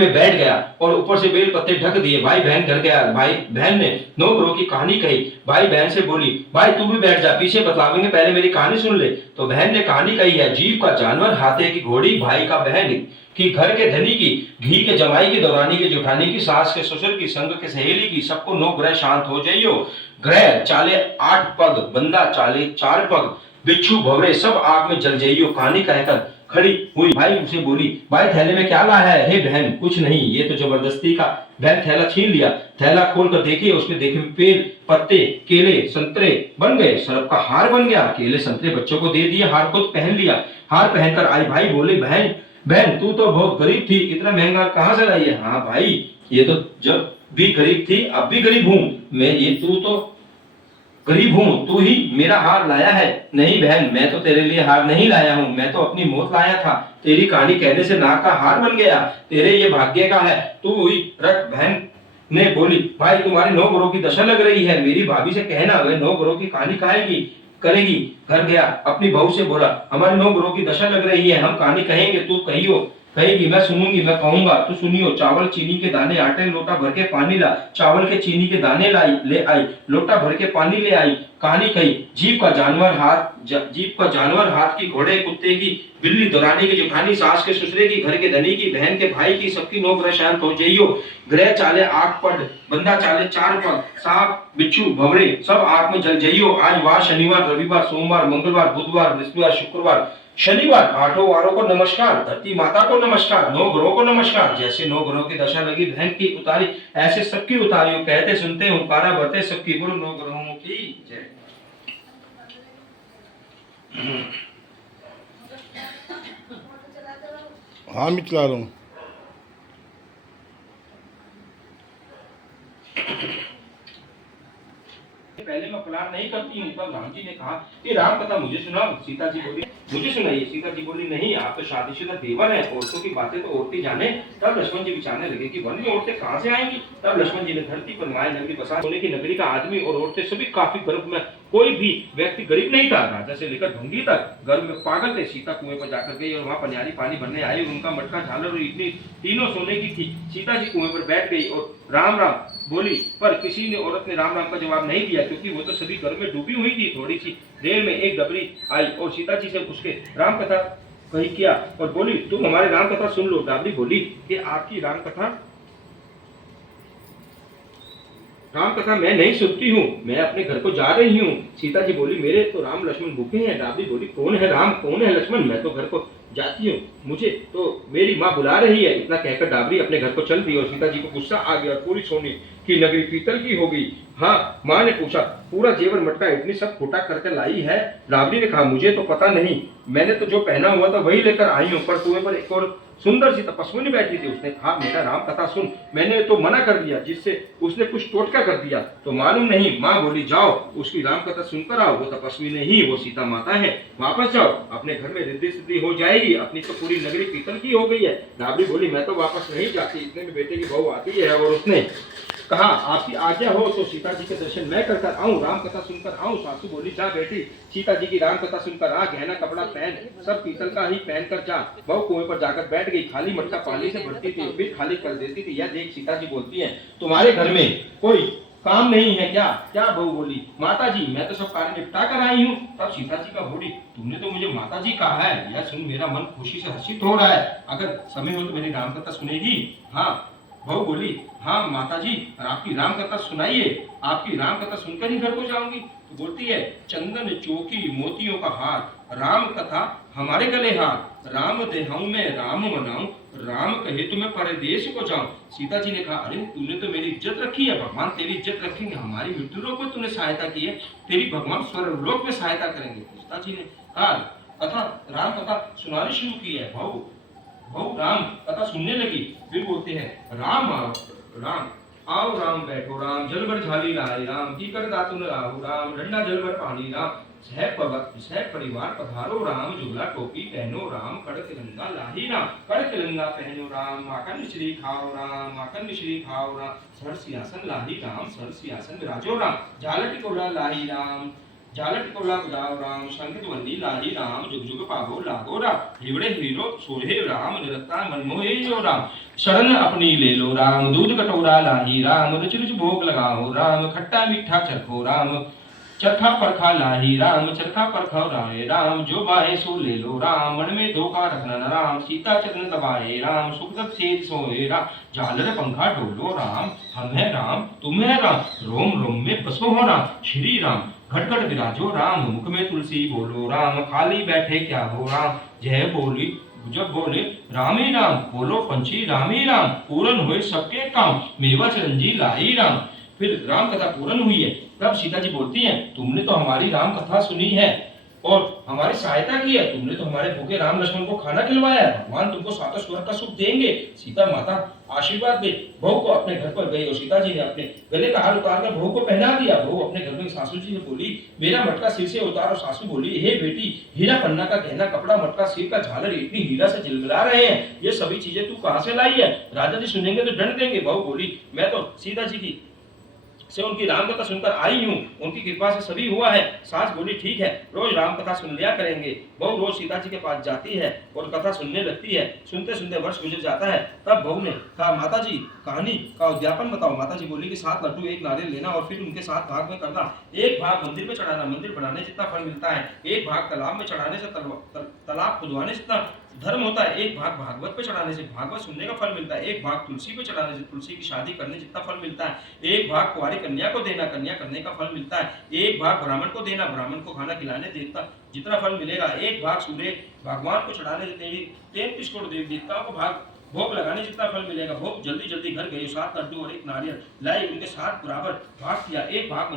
में बैठ गया और ऊपर से बेल पत्ते ढक दिए। भाई बहन घर गया। भाई बहन ने 9 ग्रोह की कहानी कही। भाई बहन से बोली, भाई तू भी बैठ जा, पीछे बतलावेंगे, पहले मेरी कहानी सुन ले। तो बहन ने कहानी कही है, जीव का जानवर, हाथे की घोड़ी, भाई का बहन की, घर के धनी की, घी के जमाई की, दौरानी के जुठानी की, सास के ससुर की, संग के सहेली की, सबको 9 ग्रह शांत हो जाइयो। ग्रह चाले 8 पग, बंदा चाले 4 पग, बिच्छू भवरे सब आग में जल जाइयो। कहानी कहकर खड़ी हुई। भाई उसे बोली, भाई थैले में क्या लाया है? हे बहन, कुछ नहीं, ये तो जबरदस्ती का। बहन थैला छीन लिया। थैला खोल कर देखिए, उसमें देखे पेड़, पत्ते, केले, संतरे बन गए। सरप का हार बन गया। केले संतरे बच्चों को दे दिए, हार खुद पहन लिया। हार पहनकर आई। भाई बोले, बहन बहन तू तो बहुत गरीब थी, इतना महंगा कहां से लाई है? हाँ भाई, ये तो जब भी गरीब थी, अब भी गरीब हूं मैं। ये तू तो गरीब हूं, तू ही मेरा हार लाया है। नहीं बहन, मैं तो तेरे लिए हार नहीं लाया हूं, मैं तो अपनी मौत लाया था। तेरी कहानी कहने से नाक का हार बन गया, तेरे ये भाग्य का है, तू हुई रख। बहन ने बोली, भाई तुम्हारे 9 ग्रोह की दशा लग रही है, मेरी भाभी से कहना वे 9 ग्रोह की कहानी कहेगी करेगी। घर गया, अपनी बहू से बोला, हमारे 9 ग्रोह की दशा लग रही है, हम कहानी कहेंगे, तू कहियो, कहेगी मैं सुनूंगी, मैं कहूंगा तू सुनियो। चावल चीनी के दाने, आटे लोटा भर के पानी ला। चावल के चीनी के दाने लाई ले आई, लोटा भर के पानी ले आई। कहानी कही, जीव का जानवर हाथ की, घोड़े कुत्ते की, बिल्ली दौरानी की जुठानी, सास के ससुरे की, घर के धनी की, बहन के भाई की, सबकी 9 ग्रह शांत हो जाइयो। ग्रह चाले 8 पद, बंदा चाले 4 पद, सांप बिच्छू भवरे सब आग में जल जाइयो। आज वार शनिवार, रविवार, सोमवार, मंगलवार, बुधवार, बृहस्पतिवार, शुक्रवार, शनिवार, 8 वारों को नमस्कार, धरती माता को नमस्कार, 9 ग्रहों को नमस्कार। जैसे 9 ग्रहों की दशा लगी बहन की उतारी, ऐसे सबकी उतारियो। कहते सुनते हुंकारा भरते सबकी, गुरु 9 ग्रहों की जय। हाँ मैं चला रहा हूँ। पहले मैं प्लान नहीं करती हूँ। तब राम जी ने कहा कि राम कथा मुझे सुनाओ। सीता जी बोली, मुझे सुनाइए। सीता जी बोली, नहीं, आप तो शादीशुदा देवर हैं, औरतों की बातें तो औरतें जाने। तब लक्ष्मण जी विचारने लगे कि वन में औरतें कहां से आएंगी। तब लक्ष्मण जी ने धरती पर माया नगरी बसा, सोने की नगरी का आदमी और औरतें सभी काफी गर्भ में, कोई भी व्यक्ति गरीब नहीं था। राजा से लेकर भंगी तक गर्भ में पागल थे। सीता कुएं पर जाकर गई और वहां पनियारी पानी भरने आई। उनका मटका, झालर और इतनी तीनों सोने की थी। सीता जी कुएं पर बैठ गई और राम राम बोली, पर किसी ने औरत ने राम राम का जवाब नहीं दिया, क्योंकि वो तो सभी घर में डूबी हुई थी। थोड़ी सी देर में एक डबरी आई और सीता जी से उसके राम कथा कही किया और बोली, तुम हमारे राम कथा सुन लो। डाबरी बोली कि आपकी राम कथा मैं नहीं सुनती हूँ, मैं अपने घर को जा रही हूँ। सीता जी बोली, मेरे तो राम लक्ष्मण भूखे हैं। डाबरी बोली, कौन है राम, कौन है लक्ष्मण, मैं तो घर को जाती हूँ, मुझे तो मेरी माँ बुला रही है। इतना कहकर डाबरी अपने घर को चल दी और सीता जी को गुस्सा आ गया। पूरी सोने की नगरी पीतल की हो गई। हाँ, माँ ने पूछा, पूरा जेवर मटका इतनी सब फूटा करके लाई है? डाबरी ने कहा, मुझे तो पता नहीं, मैंने तो जो पहना हुआ था वही लेकर आई हूँ। पर कुएं पर एक और सुंदर सी तपस्विनी बैठी थी। उसने कहा, मेरा राम कथा सुन। मैंने तो मना कर दिया, जिससे उसने कुछ टोटका कर दिया तो मालूम नहीं। माँ बोली, जाओ उसकी राम कथा सुनकर आओ, वो तपस्वी नहीं, वो सीता माता है। वापस जाओ, अपने घर में रिद्धि सिद्धि हो जाएगी, अपनी तो पूरी नगरी पीतल की हो गई है। डाबरी बोली, मैं तो वापस नहीं जाती। इतने में बेटे की बहू आती है और उसने कहा, आपकी आज्ञा हो तो सीता जी के दर्शन मैं कर आऊं, राम कथा सुनकर आऊं। सासू बोली, जा बेटी, सीता जी की राम कथा सुनकर आ, गहना कपड़ा पहन, सब पीतल का ही पहन कर जा। बहू कुएं पर जाकर बैठ गई। खाली मटका पानी से भरती थी, फिर खाली कर देती थी। यह देख सीता जी बोलती है, तुम्हारे घर में कोई काम नहीं है क्या? क्या बहू बोली, माता जी मैं तो सब कार्य निपटा कर आई हूँ। तब सीता जी का बोली, तुमने तो मुझे माता जी कहा है, यह सुन मेरा मन खुशी से हर्षित हो रहा है। अगर समय हो तो मेरी राम कथा सुनेगी? हाँ। बहू बोली, हाँ माता जी, और आपकी राम कथा सुनाइए, आपकी राम कथा सुनकर ही घर को जाऊंगी। तो बोलती है, चंदन चौकी मोतियों का हार, राम कथा हमारे गले हार, राम देहाऊं में राम मनाऊं, राम कहे तो मैं परदेश को जाऊं। सीता जी ने कहा, अरे तूने तो मेरी इज्जत रखी है, भगवान तेरी इज्जत रखेंगे, हमारी मृत्यु लोक में तूने सहायता की है, तेरी भगवान स्वर्ग लोक में सहायता करेंगे। सीता जी ने कहा, कथा राम कथा सुनानी शुरू की है। बहु राम कथा सुनने लगी। फिर बोलते हैं, राम आओ राम, आओ राम बैठो राम, जल भर झाली लाए राम, की कर दातुन राहु राम, डंडा जल भर पानी राम, सह परिवार पधारो राम, जुगला टोपी पहनो राम, कड़ तिरंगा लाही राम, कड़ तिरंगा पहनो राम, माखन मिश्री खाओ राम, माखन मिश्री खाओ राम, सर सिंहासन लाही राम, सर सिंहासन विराजो राम, झालर टिकोड़ा लाही राम, झालर टिकोला बजाओ राम, शंख ध्वनि लाही राम, जुग जुग पागो लागो राम, हिवड़े हीरो सोहे राम, निरता मनमोहे जो राम, शरण अपनी ले लो राम, दूध कटोरा लाही राम, रुचि रुचि भोग लगाओ राम, खट्टा मीठा चरखो राम, चरखा परखा लाही राम, चरखा परखा राय राम, जो बाहे सो ले लो राम, मन में धोखा रखना न राम, सीता चरण दबाए राम, सुख दुख सेज सोए राम, झालर पंखा डोलो राम, हम है राम तुम है राम, रोम रोम में बसो हो राम, श्री राम घट घट विराजो राम, मुख में तुलसी बोलो राम, खाली बैठे क्या हो राम, जय बोली जब बोले राम ही राम, बोलो पंछी राम ही राम, पूर्ण हुए सबके काम, मेवा चिरंजी लाई राम। फिर राम कथा पूर्ण हुई है, तब सीता जी बोलती हैं, तुमने तो हमारी राम कथा सुनी है और हमारी सहायता की है, तुमने तो हमारे भूखे राम लक्ष्मण को खाना खिलवाया है, भगवान तुमको सातों स्वर्ग का सुख देंगे। सीता माता आशीर्वाद दे, बहू को अपने घर पर गई और सीता जी ने अपने गले का हार उतार कर बहू को पहना दिया। बहू अपने घर में सासू जी से बोली, मेरा मटका सिर से उतार, और सासू बोली, हे बेटी, हीरा पन्ना का गहना कपड़ा, मटका, सिर का झालर इतनी हीरा से झिलमिला रहे हैं, ये सभी चीजें तू कहां से लाई है? राजा जी सुनेंगे तो दंड देंगे। बहू बोली, मैं तो सीता जी की से उनकी राम कथा सुनकर आई हूँ, उनकी कृपा से सभी हुआ है। सास बोली, ठीक है, रोज राम कथा सुन लिया करेंगे। बहू रोज सीता जी के पास जाती है और कथा सुनने लगती है। सुनते सुनते वर्ष गुजर जाता है। तब बहू ने कहा, माता जी कहानी का उद्यापन बताओ। माता जी बोली कि 7 लड्डू 1 नारियल लेना और फिर उनके 7 भाग में करना। एक भाग मंदिर में चढ़ाना, मंदिर बनाने जितना फल मिलता है। एक भाग तालाब में चढ़ाने से तालाब खुदवाने जितना धर्म होता है। एक भाग भागवत पे चढ़ाने से भागवत सुनने का फल मिलता है। एक भाग तुलसी पे चढ़ाने से तुलसी की शादी करने जितना फल मिलता है। एक भाग कुंवारी कन्या को देना, कन्या करने का फल मिलता है। एक भाग ब्राह्मण को देना, ब्राह्मण को खाना खिलाने देता जितना फल मिलेगा। एक भाग सूर्य भगवान को चढ़ाने से 33 करोड़ देवी देवताओं को भाग भोग लगाने जितना फल मिलेगा। भोग जल्दी जल्दी घर गए, 7 लड्डू और 1 नारियल लाई, उनके 7 बराबर भाग किया। एक भाग